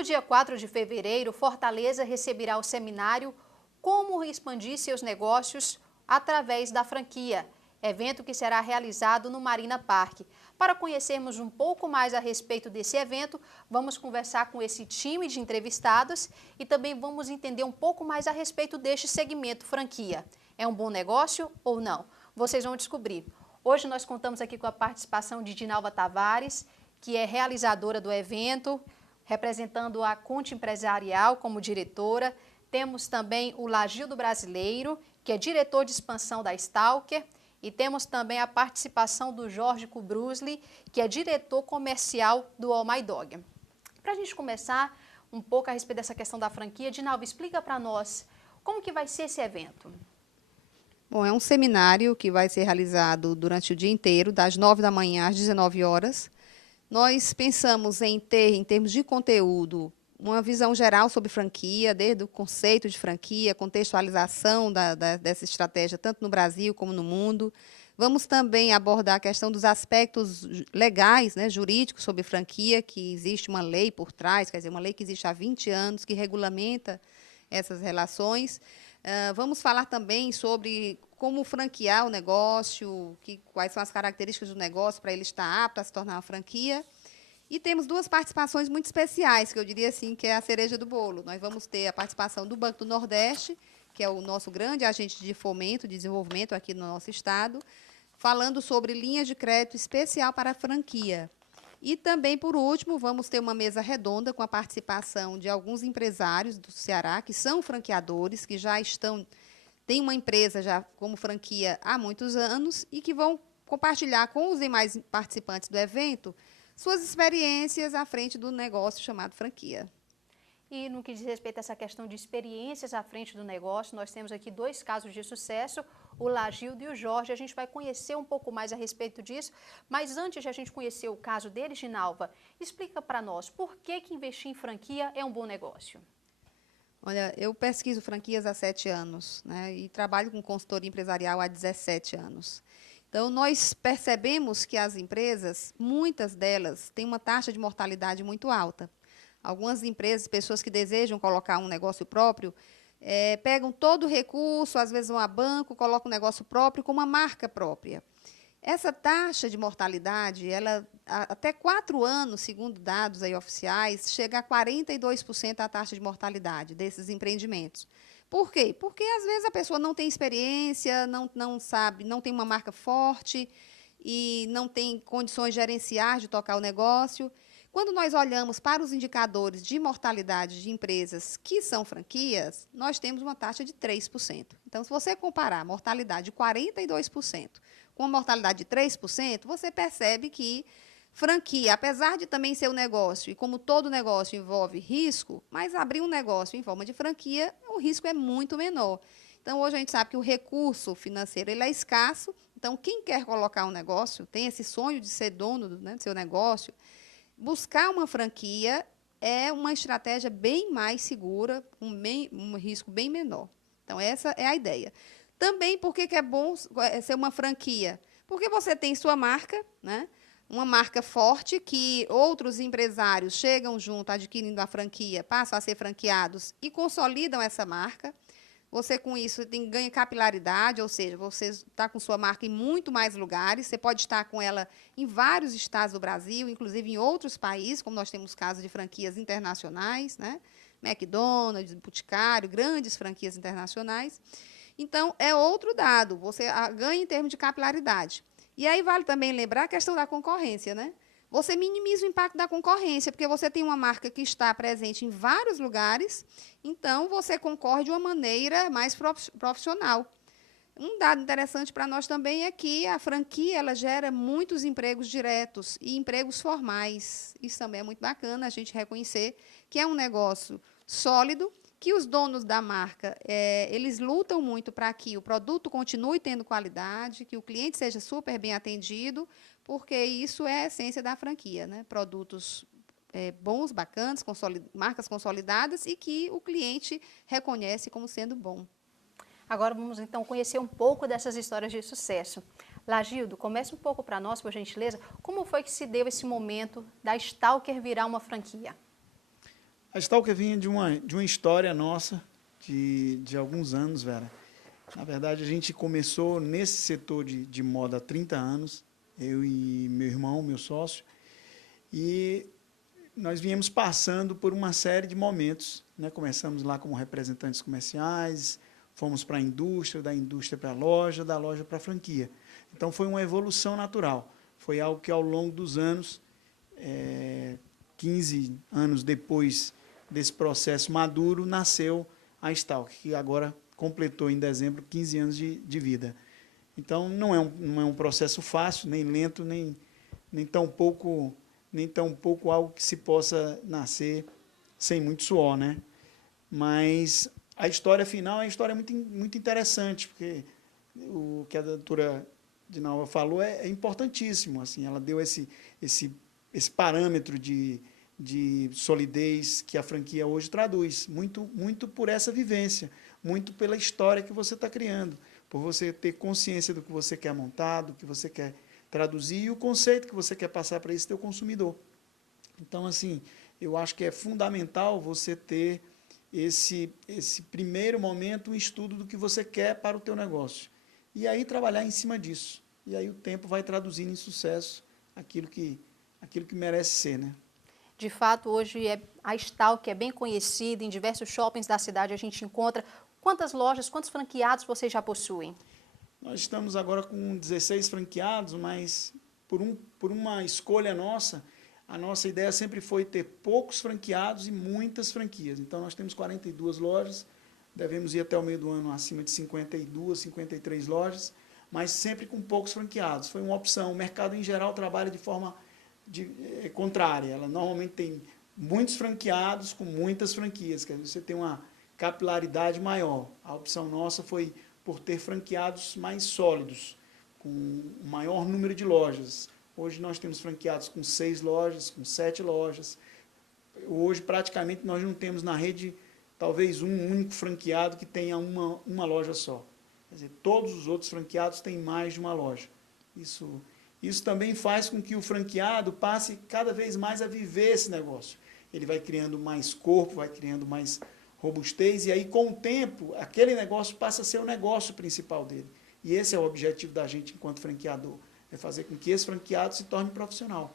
No dia 4 de fevereiro, Fortaleza receberá o seminário Como Expandir Seus Negócios através da Franquia, evento que será realizado no Marina Park. Para conhecermos um pouco mais a respeito desse evento, vamos conversar com esse time de entrevistados e também vamos entender um pouco mais a respeito deste segmento franquia. É um bom negócio ou não? Vocês vão descobrir. Hoje nós contamos aqui com a participação de Dinalva Tavares, que é realizadora do evento, representando a Conte Empresarial como diretora. Temos também o Lagildo Brasileiro, que é diretor de expansão da Stalker. E temos também a participação do Jorge Kubrusli, que é diretor comercial do All My Dog. Para a gente começar um pouco a respeito dessa questão da franquia, Dinalva, explica para nós como que vai ser esse evento. Bom, é um seminário que vai ser realizado durante o dia inteiro, das 9 da manhã às 19 horas. Nós pensamos em ter, em termos de conteúdo, uma visão geral sobre franquia, desde o conceito de franquia, contextualização dessa estratégia, tanto no Brasil como no mundo. Vamos também abordar a questão dos aspectos legais, né, jurídicos sobre franquia, que existe uma lei por trás, quer dizer, uma lei que existe há 20 anos, que regulamenta essas relações. Vamos falar também sobre como franquear o negócio, quais são as características do negócio para ele estar apto a se tornar uma franquia. E temos duas participações muito especiais, que eu diria assim, que é a cereja do bolo. Nós vamos ter a participação do Banco do Nordeste, que é o nosso grande agente de fomento, de desenvolvimento aqui no nosso estado, falando sobre linhas de crédito especial para a franquia. E também, por último, vamos ter uma mesa redonda com a participação de alguns empresários do Ceará, que são franqueadores, que já têm uma empresa já como franquia há muitos anos e que vão compartilhar com os demais participantes do evento suas experiências à frente do negócio chamado franquia. E no que diz respeito a essa questão de experiências à frente do negócio, nós temos aqui dois casos de sucesso, o Lagildo e o Jorge. A gente vai conhecer um pouco mais a respeito disso, mas antes de a gente conhecer o caso deles, Dinalva, explica para nós por que investir em franquia é um bom negócio. Olha, eu pesquiso franquias há 7 anos, né, e trabalho com consultoria empresarial há 17 anos. Então, nós percebemos que as empresas, muitas delas, têm uma taxa de mortalidade muito alta. Algumas empresas, pessoas que desejam colocar um negócio próprio, pegam todo o recurso, às vezes vão a banco, colocam um negócio próprio com uma marca própria. Essa taxa de mortalidade, até 4 anos, segundo dados aí oficiais, chega a 42% a taxa de mortalidade desses empreendimentos. Por quê? Porque, às vezes, a pessoa não tem experiência, não sabe, não tem uma marca forte e não tem condições gerenciais de tocar o negócio. Quando nós olhamos para os indicadores de mortalidade de empresas que são franquias, nós temos uma taxa de 3%. Então, se você comparar a mortalidade de 42% com a mortalidade de 3%, você percebe que franquia, apesar de também ser um negócio, e como todo negócio envolve risco, mas abrir um negócio em forma de franquia, o risco é muito menor. Então, hoje a gente sabe que o recurso financeiro ele é escasso, então quem quer colocar um negócio, tem esse sonho de ser dono do seu negócio, buscar uma franquia é uma estratégia bem mais segura, um risco bem menor. Então, essa é a ideia. Também, por que é bom ser uma franquia? Porque você tem sua marca, né? Uma marca forte que outros empresários chegam junto, adquirindo a franquia, passam a ser franqueados e consolidam essa marca. Você, com isso, ganha capilaridade, ou seja, você está com sua marca em muito mais lugares, você pode estar com ela em vários estados do Brasil, inclusive em outros países, como nós temos casos de franquias internacionais, né? McDonald's, Boticário, grandes franquias internacionais. Então, é outro dado, você ganha em termos de capilaridade. E aí vale também lembrar a questão da concorrência, né? Você minimiza o impacto da concorrência, porque você tem uma marca que está presente em vários lugares, então você concorre de uma maneira mais profissional. Um dado interessante para nós também é que a franquia ela gera muitos empregos diretos e empregos formais. Isso também é muito bacana a gente reconhecer que é um negócio sólido, que os donos da marca, eles lutam muito para que o produto continue tendo qualidade, que o cliente seja super bem atendido, porque isso é a essência da franquia, né? Produtos bons, bacanas, marcas consolidadas e que o cliente reconhece como sendo bom. Agora vamos, então, conhecer um pouco dessas histórias de sucesso. Lagildo, comece um pouco para nós, por gentileza, como foi que se deu esse momento da Stalker virar uma franquia? A Stalker vinha de uma história nossa de alguns anos, Vera. Na verdade, a gente começou nesse setor de moda há 30 anos, eu e meu irmão, meu sócio, e nós viemos passando por uma série de momentos, né? Começamos lá como representantes comerciais, fomos para a indústria, da indústria para a loja, da loja para a franquia. Então, foi uma evolução natural. Foi algo que, ao longo dos anos, 15 anos depois desse processo maduro, nasceu a Stalker, que agora completou em dezembro 15 anos de vida. Então, não é um processo fácil, nem lento, nem tão pouco algo que se possa nascer sem muito suor, né? Mas a história final é uma história muito interessante, porque o que a doutora Dinaua falou é importantíssimo. Assim, ela deu esse parâmetro de solidez que a franquia hoje traduz, muito por essa vivência, muito pela história que você está criando, por você ter consciência do que você quer montar, do que você quer traduzir e o conceito que você quer passar para esse teu consumidor. Então, assim, eu acho que é fundamental você ter esse primeiro momento, um estudo do que você quer para o teu negócio. E aí trabalhar em cima disso. E aí o tempo vai traduzindo em sucesso aquilo que merece ser, né? De fato, hoje a Stalker é bem conhecida, em diversos shoppings da cidade a gente encontra. Quantas lojas, quantos franqueados vocês já possuem? Nós estamos agora com 16 franqueados, mas por uma escolha nossa, a nossa ideia sempre foi ter poucos franqueados e muitas franquias. Então, nós temos 42 lojas, devemos ir até o meio do ano acima de 52, 53 lojas, mas sempre com poucos franqueados. Foi uma opção. O mercado, em geral, trabalha de forma contrária. Ela normalmente tem muitos franqueados com muitas franquias, quer dizer, você tem uma capilaridade maior. A opção nossa foi por ter franqueados mais sólidos, com um maior número de lojas. Hoje nós temos franqueados com 6 lojas, com 7 lojas. Hoje, praticamente, nós não temos na rede, talvez, um único franqueado que tenha uma loja só. Quer dizer, todos os outros franqueados têm mais de uma loja. Isso também faz com que o franqueado passe cada vez mais a viver esse negócio. Ele vai criando mais corpo, vai criando mais robustez, e aí, com o tempo, aquele negócio passa a ser o negócio principal dele. E esse é o objetivo da gente enquanto franqueador, é fazer com que esse franqueado se torne profissional.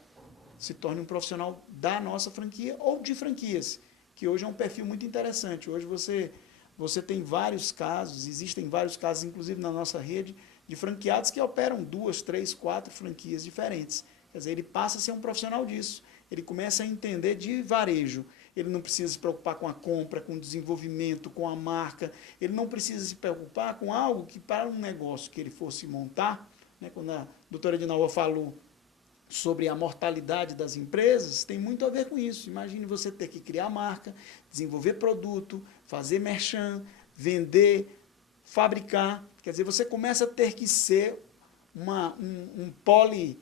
Se torne um profissional da nossa franquia ou de franquias, que hoje é um perfil muito interessante. Hoje você tem vários casos, existem vários casos, inclusive na nossa rede, de franqueados que operam 2, 3, 4 franquias diferentes. Quer dizer, ele passa a ser um profissional disso. Ele começa a entender de varejo. Ele não precisa se preocupar com a compra, com o desenvolvimento, com a marca. Ele não precisa se preocupar com algo que, para um negócio que ele fosse montar, né, quando a doutora Dinaua falou sobre a mortalidade das empresas, tem muito a ver com isso. Imagine você ter que criar marca, desenvolver produto, fazer merchan, vender, fabricar. Quer dizer, você começa a ter que ser um poli-homem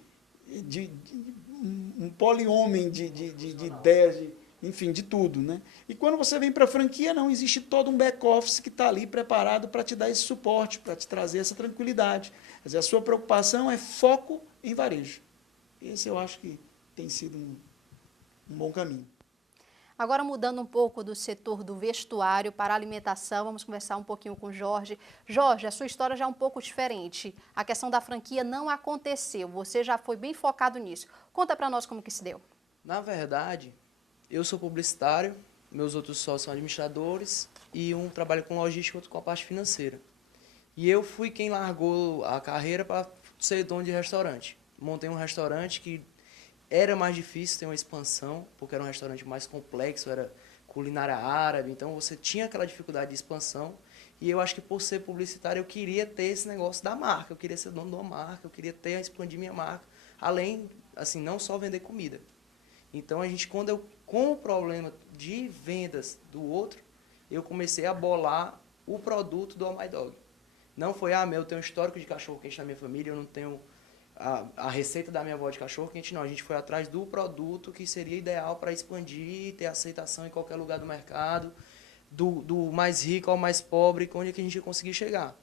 de ideias, enfim, de tudo, né? E quando você vem para a franquia, não, existe todo um back-office que está ali preparado para te dar esse suporte, para te trazer essa tranquilidade. Quer dizer, a sua preocupação é foco em varejo. Esse eu acho que tem sido um bom caminho. Agora, mudando um pouco do setor do vestuário para a alimentação, vamos conversar um pouquinho com o Jorge. Jorge, a sua história já é um pouco diferente. A questão da franquia não aconteceu, você já foi bem focado nisso. Conta para nós como que se deu. Na verdade, eu sou publicitário, meus outros sócios são administradores e um trabalha com logística e outro com a parte financeira. E eu fui quem largou a carreira para ser dono de restaurante. Montei um restaurante que era mais difícil ter uma expansão, porque era um restaurante mais complexo, era culinária árabe, então você tinha aquela dificuldade de expansão. E eu acho que por ser publicitário eu queria ter esse negócio da marca, eu queria ser dono de uma marca, eu queria expandir minha marca, além, assim, não só vender comida. Então a gente, com o problema de vendas do outro, eu comecei a bolar o produto do Oh My Dog. Não foi, eu tenho um histórico de cachorro-quente na minha família, eu não tenho a receita da minha avó de cachorro-quente, não. A gente foi atrás do produto que seria ideal para expandir, ter aceitação em qualquer lugar do mercado, do mais rico ao mais pobre, onde é que a gente ia conseguir chegar.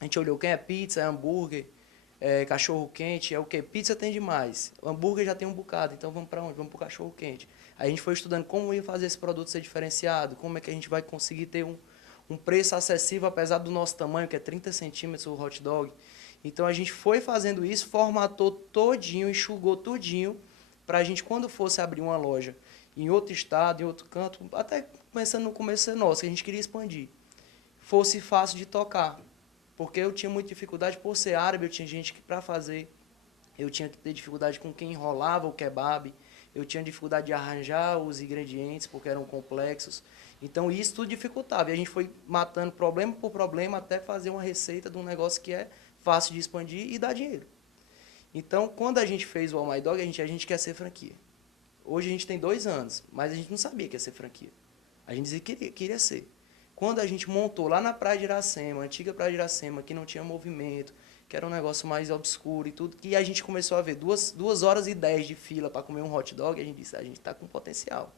A gente olhou quem é pizza, é hambúrguer, cachorro-quente, é o quê? Pizza tem demais, hambúrguer já tem um bocado, então vamos para onde? Vamos para o cachorro-quente. A gente foi estudando como ia fazer esse produto ser diferenciado, como é que a gente vai conseguir ter um preço acessível, apesar do nosso tamanho, que é 30 centímetros o hot dog. Então, a gente foi fazendo isso, formatou todinho, enxugou tudinho, para a gente, quando fosse abrir uma loja em outro estado, em outro canto, até começando no começo nosso, que a gente queria expandir, fosse fácil de tocar. Porque eu tinha muita dificuldade, por ser árabe, eu tinha gente que para fazer, eu tinha que ter dificuldade com quem enrolava o kebab, eu tinha dificuldade de arranjar os ingredientes, porque eram complexos. Então, isso tudo dificultava. E a gente foi matando problema por problema até fazer uma receita de um negócio que é fácil de expandir e dá dinheiro. Então, quando a gente fez o Oh My Dog, a gente quer ser franquia. Hoje a gente tem 2 anos, mas a gente não sabia que ia ser franquia. A gente dizia que queria ser. Quando a gente montou lá na Praia de Iracema, a antiga Praia de Iracema, que não tinha movimento, que era um negócio mais obscuro e tudo, que a gente começou a ver 2 horas e 10 de fila para comer um hot dog, a gente disse, a gente está com potencial,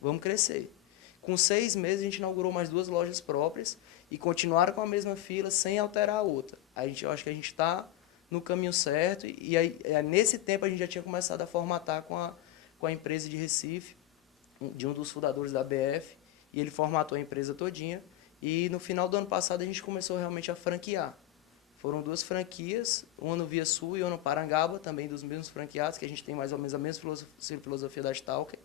vamos crescer. Com 6 meses, a gente inaugurou mais 2 lojas próprias e continuaram com a mesma fila sem alterar a outra. Eu acho que a gente está no caminho certo e aí, nesse tempo a gente já tinha começado a formatar com a empresa de Recife, de um dos fundadores da BF, e ele formatou a empresa todinha e no final do ano passado a gente começou realmente a franquear. Foram 2 franquias, uma no Via Sul e uma no Parangaba, também dos mesmos franqueados, que a gente tem mais ou menos a mesma filosofia da Stalker.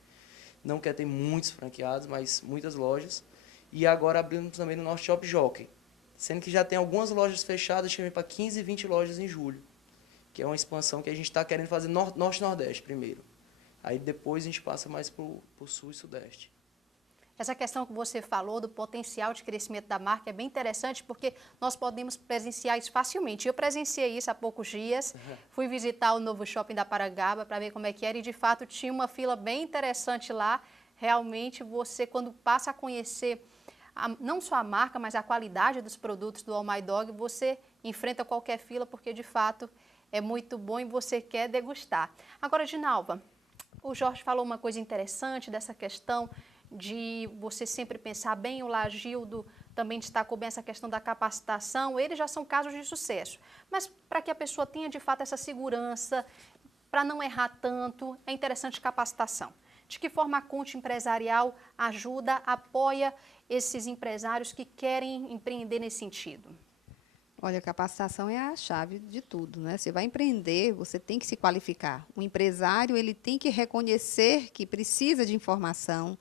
Não quer ter muitos franqueados, mas muitas lojas. E agora abrimos também no nosso Shop Jockey, sendo que já tem algumas lojas fechadas, chegando para 15, 20 lojas em julho, que é uma expansão que a gente está querendo fazer Norte e Nordeste primeiro. Aí depois a gente passa mais para o Sul e Sudeste. Essa questão que você falou do potencial de crescimento da marca é bem interessante porque nós podemos presenciar isso facilmente. Eu presenciei isso há poucos dias, fui visitar o novo shopping da Parangaba para ver como é que era e de fato tinha uma fila bem interessante lá. Realmente você, quando passa a conhecer não só a marca, mas a qualidade dos produtos do Oh My Dog, você enfrenta qualquer fila porque de fato é muito bom e você quer degustar. Agora, Ginalva, o Jorge falou uma coisa interessante dessa questão de você sempre pensar bem, o Lagildo também destacou bem essa questão da capacitação, eles já são casos de sucesso. Mas para que a pessoa tenha de fato essa segurança, para não errar tanto, é interessante capacitação. De que forma a Conte Empresarial ajuda, apoia esses empresários que querem empreender nesse sentido? Olha, a capacitação é a chave de tudo, né? Você vai empreender, você tem que se qualificar. O empresário, ele tem que reconhecer que precisa de informação,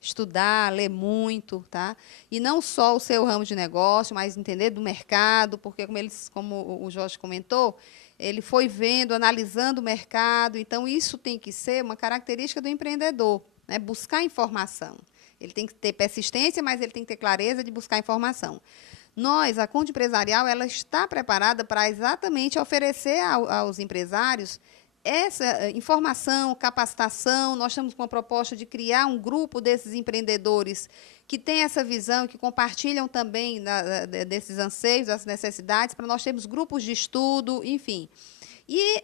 estudar, ler muito, tá? E não só o seu ramo de negócio, mas entender do mercado, porque como o Jorge comentou, ele foi vendo, analisando o mercado, então isso tem que ser uma característica do empreendedor, né? Buscar informação. Ele tem que ter persistência, mas ele tem que ter clareza de buscar informação. Nós, a Conte Empresarial, ela está preparada para exatamente oferecer aos empresários essa informação, capacitação. Nós estamos com a proposta de criar um grupo desses empreendedores que tem essa visão, que compartilham também desses anseios, das necessidades, para nós termos grupos de estudo, enfim. E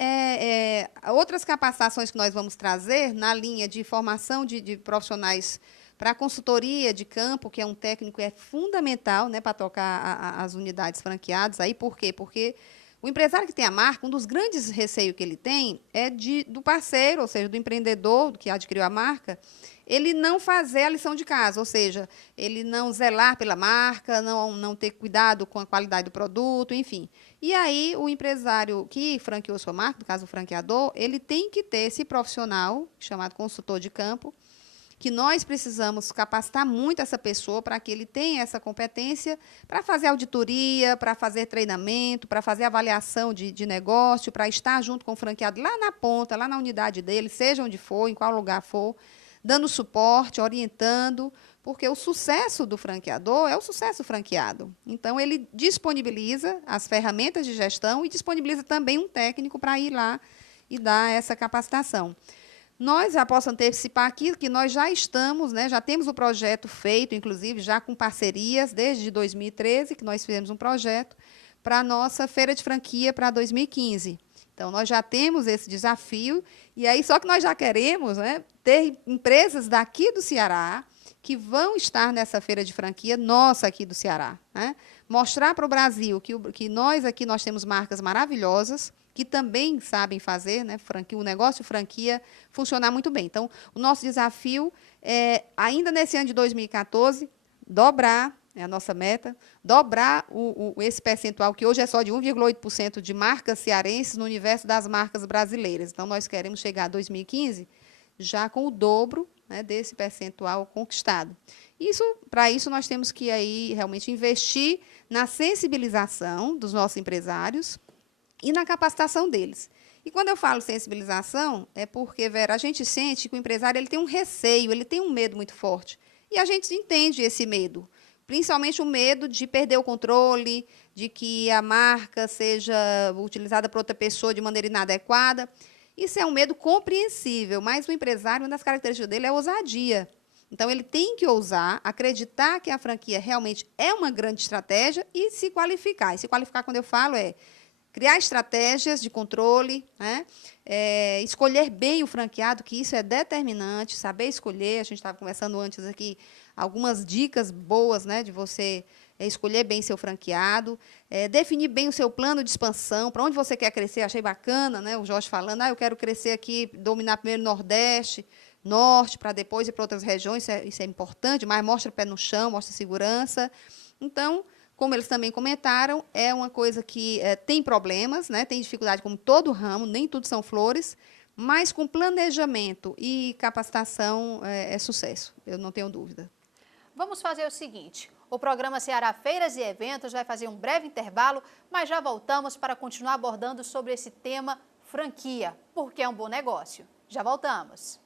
outras capacitações que nós vamos trazer na linha de formação de profissionais para a consultoria de campo, que é um técnico fundamental, né, para tocar as unidades franqueadas. Aí, por quê? Porque o empresário que tem a marca, um dos grandes receios que ele tem é do parceiro, ou seja, do empreendedor que adquiriu a marca, ele não fazer a lição de casa, ou seja, ele não zelar pela marca, não ter cuidado com a qualidade do produto, enfim. E aí, o empresário que franqueou sua marca, no caso o franqueador, ele tem que ter esse profissional, chamado consultor de campo, que nós precisamos capacitar muito essa pessoa para que ele tenha essa competência para fazer auditoria, para fazer treinamento, para fazer avaliação de negócio, para estar junto com o franqueado lá na ponta, lá na unidade dele, seja onde for, em qual lugar for, dando suporte, orientando, porque o sucesso do franqueador é o sucesso do franqueado. Então, ele disponibiliza as ferramentas de gestão e disponibiliza também um técnico para ir lá e dar essa capacitação. Nós já posso antecipar aqui que nós já estamos, né, já temos o projeto feito, inclusive, já com parcerias, desde 2013, que nós fizemos um projeto para a nossa feira de franquia para 2015. Então, nós já temos esse desafio, e aí só que nós já queremos, né, ter empresas daqui do Ceará que vão estar nessa feira de franquia nossa aqui do Ceará, né? Mostrar para o Brasil que nós aqui nós temos marcas maravilhosas, que também sabem fazer, né, o negócio franquia funcionar muito bem. Então, o nosso desafio é, ainda nesse ano de 2014, dobrar, é a nossa meta, dobrar esse percentual, que hoje é só de 1,8% de marcas cearenses no universo das marcas brasileiras. Então, nós queremos chegar a 2015 já com o dobro, né, desse percentual conquistado. Para isso, nós temos que aí realmente investir na sensibilização dos nossos empresários e na capacitação deles. E quando eu falo sensibilização, é porque, Vera, a gente sente que o empresário ele tem um receio, ele tem um medo muito forte. E a gente entende esse medo, principalmente o medo de perder o controle, de que a marca seja utilizada por outra pessoa de maneira inadequada. Isso é um medo compreensível, mas o empresário, uma das características dele é a ousadia. Então, ele tem que ousar, acreditar que a franquia realmente é uma grande estratégia e se qualificar. E se qualificar, quando eu falo, é criar estratégias de controle, né? Escolher bem o franqueado, que isso é determinante, saber escolher. A gente estava conversando antes aqui, algumas dicas boas, né, de você escolher bem seu franqueado, definir bem o seu plano de expansão, para onde você quer crescer. Achei bacana, né, o Jorge falando, eu quero crescer aqui, dominar primeiro o Nordeste, Norte, para depois ir para outras regiões, isso é importante, mas mostra pé no chão, mostra segurança. Então, como eles também comentaram, é uma coisa que tem problemas, né, tem dificuldade como todo ramo, nem tudo são flores, mas com planejamento e capacitação é sucesso, eu não tenho dúvida. Vamos fazer o seguinte, o programa Ceará Feiras e Eventos vai fazer um breve intervalo, mas já voltamos para continuar abordando sobre esse tema franquia, porque é um bom negócio. Já voltamos.